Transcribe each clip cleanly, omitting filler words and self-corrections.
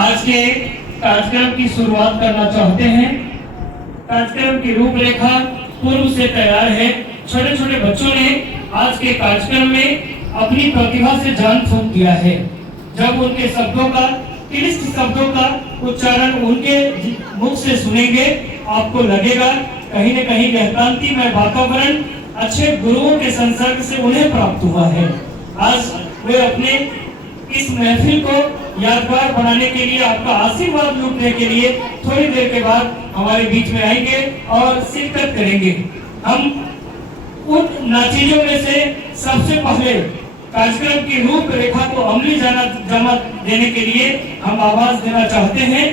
आज के कार्यक्रम की शुरुआत करना चाहते हैं। कार्यक्रम की रूपरेखा पूर्व से तैयार है। छोटे छोटे बच्चों ने आज के कार्यक्रम में अपनी प्रतिभा से जान फूंक दिया है। जब उनके शब्दों का, क्लिष्ट शब्दों का उच्चारण उनके मुख से सुनेंगे, आपको लगेगा कहीं न कहीं गहकांति में वातावरण अच्छे गुरुओं के संसर्ग से उन्हें प्राप्त हुआ है। आज वे अपने इस महफिल को यादगार बनाने के लिए, आपका आशीर्वाद लूटने के लिए थोड़ी देर के बाद हमारे बीच में आएंगे और शिरकत करेंगे। हम उन नाचीजों में से सबसे पहले कार्यक्रम की रूपरेखा को अमली जमा देने के लिए हम आवाज देना चाहते हैं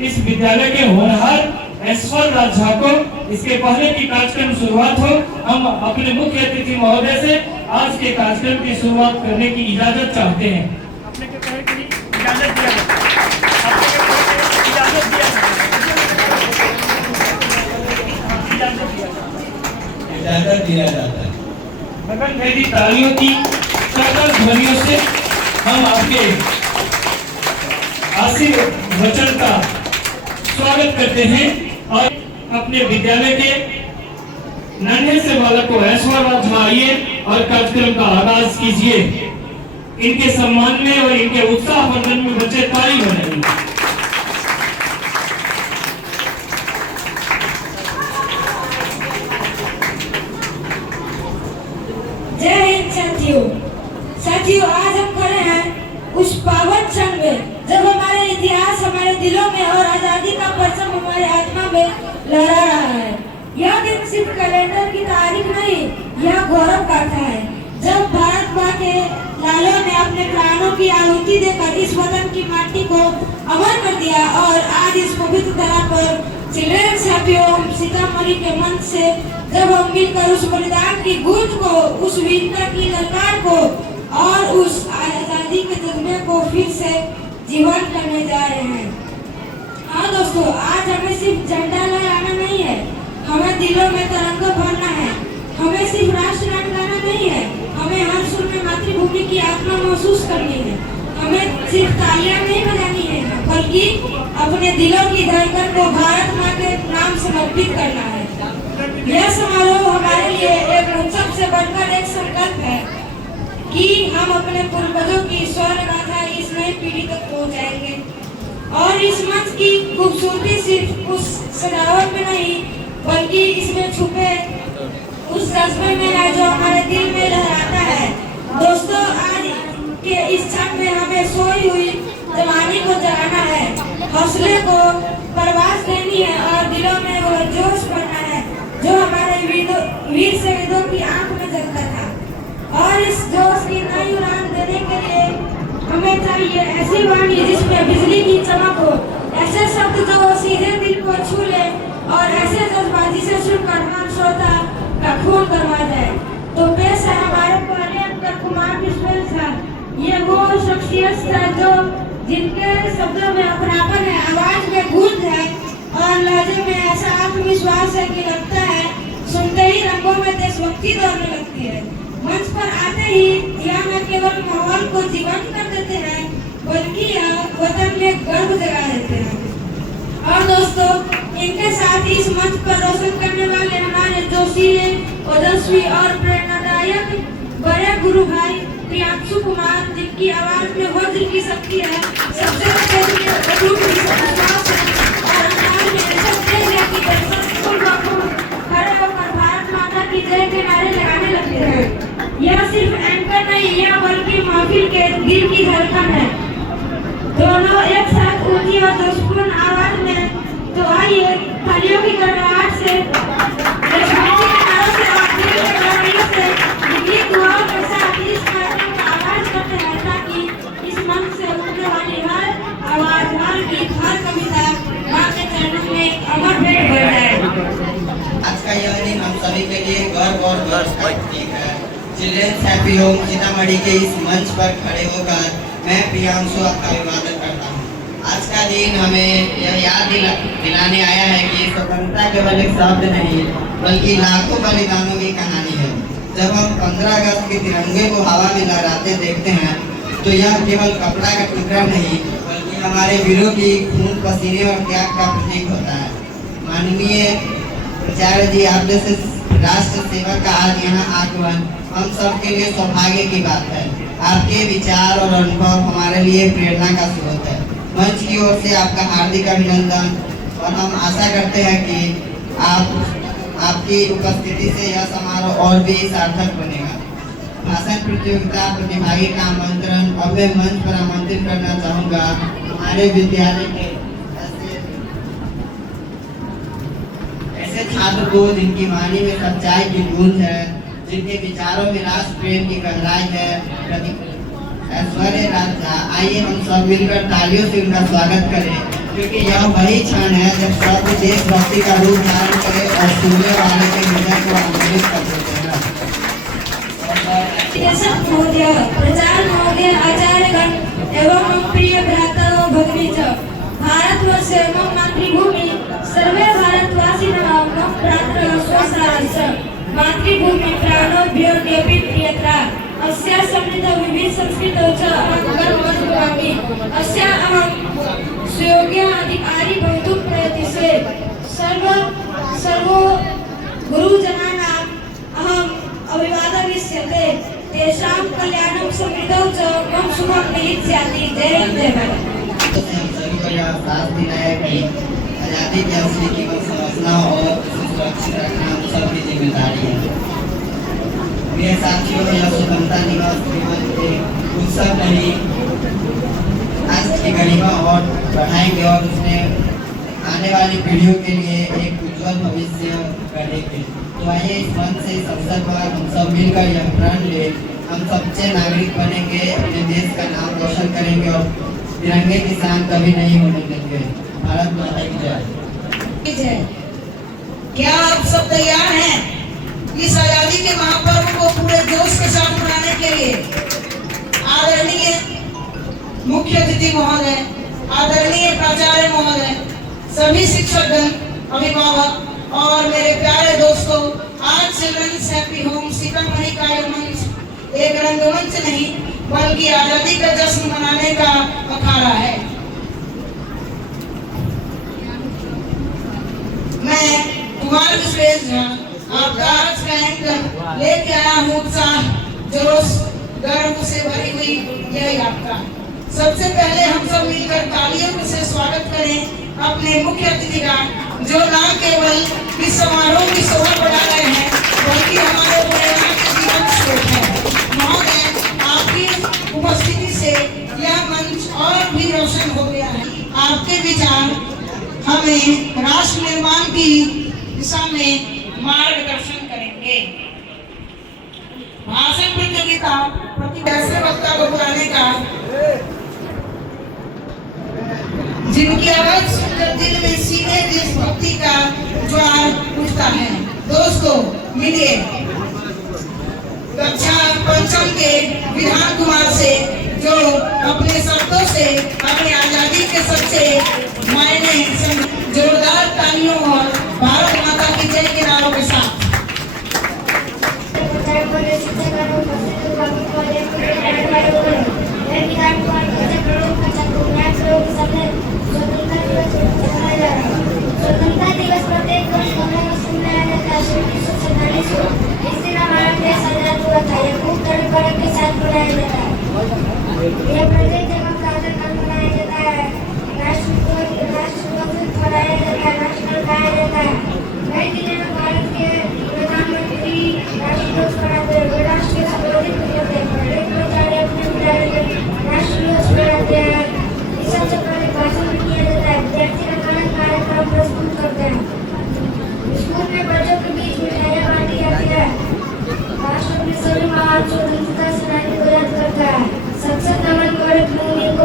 इस विद्यालय के होनहार ऐश्वर्य राज झा को। इसके पहले की कार्यक्रम शुरुआत हो, हम अपने मुख्य अतिथि महोदय से आज के कार्यक्रम की शुरुआत करने की इजाजत चाहते हैं। अपने के कहे की इजाजत दिया जाता है। मगन भेदी तालियों की सकल ध्वनियों से हम आपके आशीर्वचन का स्वागत करते हैं और अपने विद्यालय के नन्हे से बालक को ऐश्वर्य राज झा आइए और कार्यक्रम का आगाज कीजिए। इनके सम्मान में और इनके उत्साह वर्धन में बच्चे ताली बजाएंगे। जय हिंद साथियों, आज हम खड़े हैं उस पावन क्षण में जब हमारे इतिहास हमारे दिलों में और आजादी का परचम हमारे आत्मा में लहरा रहा है। यह दिन सिर्फ कैलेंडर की तारीख नहीं, यह गौरव गाथा है जब भारत माँ के लालों ने अपने प्राणों की आहुति देकर इस वतन की माटी को अमर कर दिया। और आज इस पवित्र धरा पर चिल्ड्रंस हैप्पी होम सीतामढ़ी के मंच से जब हम मिलकर उस बलिदान की गूंज को, उस वीरता की ललकार को और उस आजादी के जज्बे को फिर से जीवन करने जा रहे हैं। हाँ दोस्तों, आज हमें सिर्फ झंडा लहराना नहीं है, हमें दिलों में तिरंगा भरना है। हमें सिर्फ राष्ट्रगान गाना नहीं है, हमें हर सुर में मातृभूमि की आत्मा महसूस करनी है। हमें सिर्फ तालियां नहीं बजानी है, बल्कि अपने दिलों की धड़कन को भारत माँ के नाम समर्पित करना है। यह समारोह हमारे लिए एक उत्सव से बढ़कर एक संकल्प है कि हम अपने पूर्वजों की स्वर्ण गाथा इस नई पीढ़ी तक पहुंचाएंगे। और इस मंच की खूबसूरती सिर्फ उस सजावट में नहीं, बल्कि इसमें छुपे उस जज्बे में है जो हमारे दिल में लहराता है। दोस्तों, आज के इस क्षण में हमें सोई हुई जवानी को जगाना है, हौसले को परवाज देनी है और दिलों में वो जोश भरना है जो हमारे वीर शहीदों की आंख में जगता था। और इस जोश की नई उड़ान देने के लिए हमें चाहिए ऐसी वाणी जिसमें बिजली की चमक हो, ऐसे शब्द जो सीधे दिल को छू ले और ऐसे जज्बाती से सुनकर हर श्रोता का खून करवा जाए। तो पेश है हमारे पहले अंकर कुमार बिस्मिल साहब। ये वो शख्सियत है जो जिनके शब्दों में अपनापन है, आवाज में गूंज है और लहजे में ऐसा आत्मविश्वास है कि लगता है सुनते ही रंगों में देशभक्ति दौड़ने लगती है। मंच पर आते ही यह न केवल माहौल को जीवंत कर देते हैं, बल्कि वतन में गर्व जगा देते हैं। और दोस्तों, इनके साथ इस मंच पर रोशन करने वाले हमारे जोशीले, ओजस्वी और प्रेरणादायक बड़े गुरु भाई प्रियांशु कुमार, जिनकी आवाज में वज्र की शक्ति है, सबसे खड़े होकर भारत माता की जय के नारे लगाने लगते हैं। यह सिर्फ एंकर नहीं, यह बल्कि महफिल के दिल की धड़कन है। दोनों एक साथ ऊंची और जोशपूर्ण आवाज में, तो आइए तालियों की गड़गड़ाहट से, देशभक्ति के नारों से और दिल के गड़गड़ाहट से दिल्ली दुआओं के साथ इस कार्यक्रम का आगाज करते हैं, ताकि इस मंच से उठने वाली हर आवाज, हर गीत, हर कविता मां के चरणों में अमर भेंट बन जाए। आज का यह दिन हम सभी के लिए गर्व और गौरव का प्रतीक है। चिल्ड्रंस हैप्पी होम सीतामढ़ी के इस मंच पर खड़े होकर मैं प्रियांशु आपका अभिवादन करता हूँ। आज का दिन हमें यह याद दिलाने आया है कि स्वतंत्रता केवल एक शब्द नहीं, बल्कि लाखों बलिदानों की कहानी है। जब हम 15 अगस्त के तिरंगे को हवा में लहराते देखते हैं, तो यह केवल कपड़ा का टुकड़ा नहीं, बल्कि हमारे वीरों की खून पसीने और त्याग का प्रतीक होता है। माननीय प्राचार्य जी, आप जैसे राष्ट्र सेवा का आज यहाँ आगमन हम सब के लिए सौभाग्य की बात है। आपके विचार और अनुभव हमारे लिए प्रेरणा का स्रोत है। मंच की ओर से आपका हार्दिक अभिनंदन और हम आशा करते हैं कि आपकी उपस्थिति से यह समारोह और भी सार्थक बनेगा। भाषण प्रतियोगिता प्रतिभागी का आमंत्रण अब मैं मंच पर आमंत्रित करना चाहूँगा हमारे विद्यालय के ऐसे छात्र को जिनकी वाणी में सच्चाई की गूंज है, जिनके विचारों में राष्ट्र प्रेम की गहराई है, ऐश्वर्य राजा। आइए हम सब मिलकर तालियों से उनका स्वागत करें, क्योंकि यह वही क्षण है जब सब देशभक्ति का रूप धारण करे और सुनने वाले के हृदय को आंदोलित कर देते हैं। महोदय, प्रचार महोदय, आचार्यगण एवं मम प्रिय भ्रातरो भगिनीच, भारतवर्ष मम मातृभूमि सर्वे भारतवासिनः मम भ्रातरः स्वसारस्य मातृभूमि प्राणोभ्योऽपि प्रियतरा। अस्या समृद्ध विविध संस्कृतौ च अहं गर्वमनुभवामि। अस्या अहं सुयोग्य अधिकारी भवितुं प्रयतिष्ये। सर्वो गुरुजनानाम् अहम् अभिवादयिष्ये। तेषां कल्याणं समृद्धौ च मम शुभं निहित्स्याति। जय हिंद, जय भारत। सभी को यह साथ दिलाया कि आज़ादी की असली कीमत समझना और सुरक्षित रखना हम सब की जिम्मेदारी है। मेरे साथियों, यह स्वतंत्रता दिवस एक उत्सव नहीं, राष्ट्र की गरिमा और बढ़ाएंगे और उसने आने वाली पीढ़ियों के लिए एक उज्जवल भविष्य गढ़ेंगे। तो आइए इस मंच से इस अवसर पर हम सब मिलकर यह प्रण ले, हम सच्चे नागरिक बनेंगे, अपने देश का नाम रोशन करेंगे और तिरंगे की शान कभी नहीं होने देंगे। भारत माता की जय। क्या आप सब तैयार हैं इस आजादी के महापर्व को पूरे जोश के साथ मनाने के लिए? आदरणीय मुख्य अतिथि महोदय, आदरणीय प्राचार्य महोदय, सभी शिक्षकगण, अभिभावक और मेरे प्यारे दोस्तों, आज चिल्ड्रंस हैप्पी होम सीतामढ़ी का यह मंच एक रंगमंच नहीं बल्कि आजादी का जश्न मनाने का अखाड़ा है। मैं कुमार विश्वेश झा आपका आज का एंकर लेके आया हूँ उत्साह, जोश, गर्व से भरी हुई यह यात्रा। सबसे पहले हम सब मिलकर तालियों से स्वागत करें अपने मुख्य अतिथि का, जो न केवल इस समारोह की शोभा बढ़ा रहे हैं बल्कि हमारे प्रेरणा के जीवन स्रोत है। महोदय, आपकी उपस्थिति से यह मंच और भी रोशन हो गया है। आपके विचार हमें राष्ट्र निर्माण की दिशा में मार्गदर्शन करेंगे। भाषण प्रतियोगिता ऐसे वक्ता को बुलाने का जिनकी आवाज सुनकर दिल में सीधे देशभक्ति का ज्वार उठता है। दोस्तों, मिलिए कक्षा पंचम के विधान कुमार से, जो अपने शब्दों से अपनी आजादी के सच्चे मायने जोरदार तालियों और भारत माता की जय के नारों के साथ। स्वतंत्रता दिवस प्रत्येक वर्ष 15 अगस्त को मनाया जाता है। 1947 को इस दिन हमारा देश आजाद हुआ था। यह खूब तड़क के साथ मनाया जाता है। यह प्रत्येक जगह का आदर कर मनाया जाता है। राष्ट्र को मनाया जाता है, नेशनल गाया जाता है। कई दिनों में भारत के प्रधानमंत्री राष्ट्रध्वज फहराते हैं। वे राष्ट्र के संबोधित करते हैं। प्रत्येक प्राचार्य अपने विद्यालय में राष्ट्रध्वज फहराते हैं। इस सबसे पहले भाषण किया जाता है। विद्यार्थी कार्यक्रम प्रस्तुत करते हैं। स्कूल में बच्चों के बीच मिठाइयाँ बांटी जाती है। राष्ट्र अपने सभी महान स्वतंत्रता सेनानी को याद करता है। संसद नमन को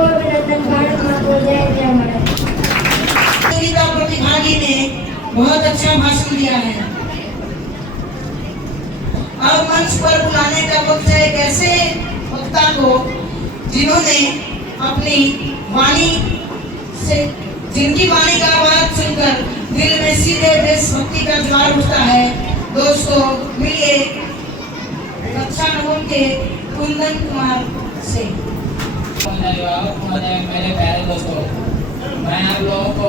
अभिनंदन। भारत माता को जय जय भारत। प्रतिभागी ने बहुत अच्छा भाषण दिया है। अब मंच पर बुलाने का वक्त है एक ऐसे वक्ता को जिन्होंने अपनी वाणी से, जिनकी वाणी का आवाज सुनकर दिल में सीधे देशभक्ति का ज्वार उठता है। दोस्तों, मिलिए कक्षा नवम के कुंदन कुमार से। मेरे प्यारे दोस्तों, मैं आप लोगों को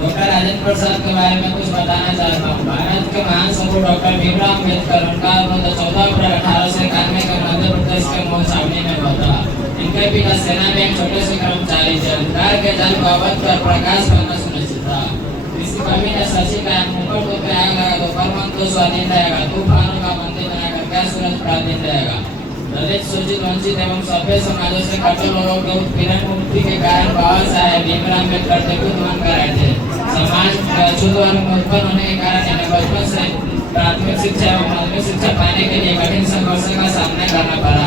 डॉक्टर राजेंद्र प्रसाद के बारे में कुछ बताना चाहता हूँ। भारत के महान सपूत डॉक्टर भीमराव अम्बेडकर, उनका 14 अप्रैल 1891 के मध्य प्रदेश के मऊ छावनी में हुआ था। इनके पिता सेना में एक छोटे से कर्मचारी थे। अधिकार के जल को अवध कर प्रकाश करना सुनिश्चित था। इसी कवि ने सची का ऊपर तो आग लगा तो परम तो स्वाधीन रहेगा, तूफानों का मंदिर बनाकर क्या सूरज प्राधीन रहेगा। दलित, शोषित, वंचित एवं सभ्य समाजों से कटे लोगों के उत्पीड़न मुक्ति के कारण बाबा साहेब भीमराव अम्बेडकर टेकुत मन कराए थे। समाज अछूत वर्ग में उत्पन्न होने के कारण इन्हें बचपन से प्राथमिक शिक्षा एवं माध्यमिक शिक्षा पाने के लिए कठिन संघर्ष का सामना करना पड़ा।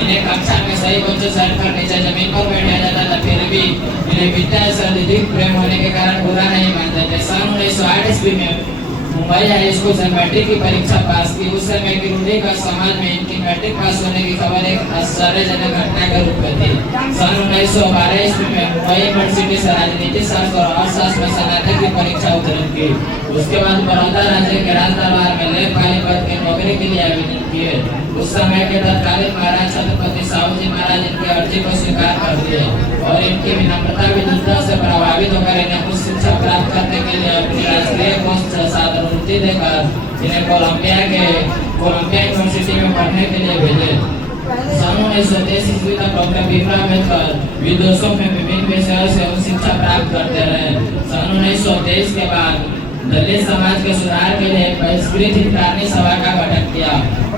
इन्हें कक्षा में सही बच्चों से हटकर नीचे जमीन पर बैठाया जाता था, फिर भी इन्हें विद्या से अधिक प्रेम होने के कारण बुरा नहीं मानते थे। सन 1908 ईस्वी में मुंबई हाई स्कूल से मैट्रिक की परीक्षा पास की। उस समय की रूढ़िगत समाज में इनकी मैट्रिक पास होने की खबर एक आश्चर्यजनक घटना के रूप में थी। सन 1912 ईस्वी में मुंबई यूनिवर्सिटी से राजनीति शास्त्र और अर्थशास्त्र में स्नातक की परीक्षा उत्तीर्ण की। उसके बाद बड़ौदा राज्य के राज दरबार में लेखपाल पद की नौकरी के लिए आवेदन किए। उस समय के तत्कालीन महाराज छत्रपति साहूजी महाराज इनकी अर्जी को स्वीकार कर दिए और इनकी विनम्रता विद्वता से प्रभावित होकर इन्हें उच्च शिक्षा प्राप्त करने के लिए अपनी राष्ट्रीय कोष से छात्रवृत्ति देकर इन्हें कोलंबिया यूनिवर्सिटी में पढ़ने के लिए भेजे। सन 1923 ईस्वी तक डॉक्टर भीमराव अम्बेडकर विदेशों में विभिन्न विषयों से उच्च शिक्षा प्राप्त करते रहे। सन 1923 के बाद दलित समाज के सुधार के लिए बहिष्कृत हितकारिणी सभा का गठन किया।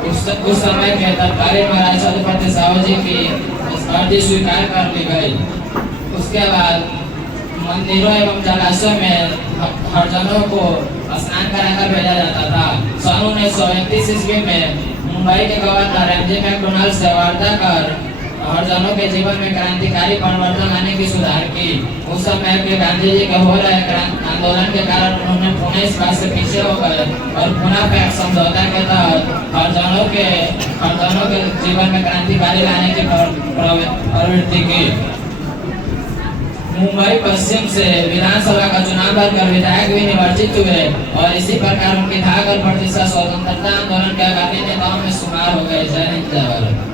उस समय के तत्कालीन महाराज छत्रपति साहूजी की अर्जी स्वीकार कर ली गई। उसके बाद मंदिरों एवं जलाशयों में हरिजनों को स्नान कराकर भेजा जाता था। सन 1931 ईस्वी में मुंबई के गवर्नर एमजी मैकडोनाल्ड से वार्ता कर हरिजनों के जीवन में क्रांतिकारी परिवर्तन लाने की सुधार की। उस समय के गांधी जी के हो रहे आंदोलन के कारण उन्होंने पुणे इस बात से पीछे हो गए और पुनः पैक्ट समझौता के तहत हरिजनों के जीवन में क्रांतिकारी लाने की प्रवृत्ति की। मुंबई पश्चिम से विधानसभा का चुनाव लड़कर विधायक भी निर्वाचित हुए और इसी प्रकार उनकी 10% स्वतंत्रता आंदोलन के अग्रणी नेताओं में शुमार हो गए। जय हिंद, जय भारत।